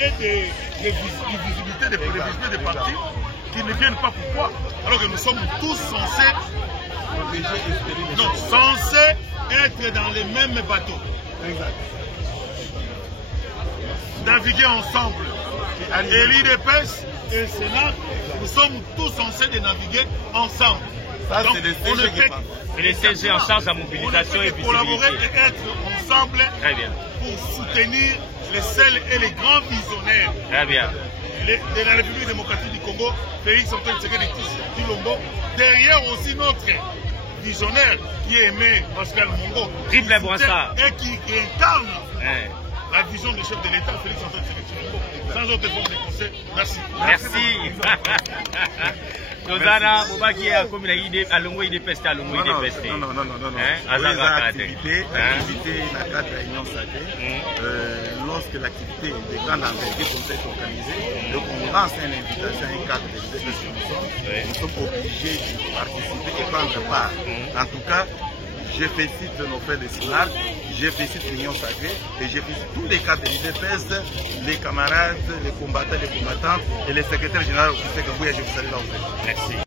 et des visibilités, des prévisibilités des partis qui ne viennent pas. Pourquoi? Alors que nous sommes tous censés être dans les mêmes bateaux. Exact. Naviguer ensemble. Et l'IDPS et le Sénat, nous sommes tous censés de naviguer ensemble. Ça, donc, on ne fait et les CG en charge de la mobilisation et collaborer et être ensemble. Très bien. Pour soutenir les seuls et les grands visionnaires. Très bien. De la République démocratique du Congo, Félix Antoine Tshisekedi Tshilombo. Derrière aussi notre visionnaire qui est aimé Pascal Mongo. Triple Brassard. Et qui incarne la vision du chef de l'État, Félix Antoine Tshisekedi Tshilombo. Sans autre forme de conseil. Merci. Merci. Tozana, Bobaki a comme la idée à l'ongou idée peste à l'ongou idée peste. Non. Activité la cadre de l'Union sacrée. Lorsque l'activité de grande envergure comme ça est organisée, donc on lance une invitation à un cadre de l'IDPS que nous sommes obligés de participer et prendre part. En tout cas, je félicite nos frères de Sinal, je félicite l'Union sacrée et je félicite tous les cadres de l'IDPS, les camarades, les combattants, les combattantes et les secrétaires généraux qui fait que vous, je vous salue là où vous êtes. Merci.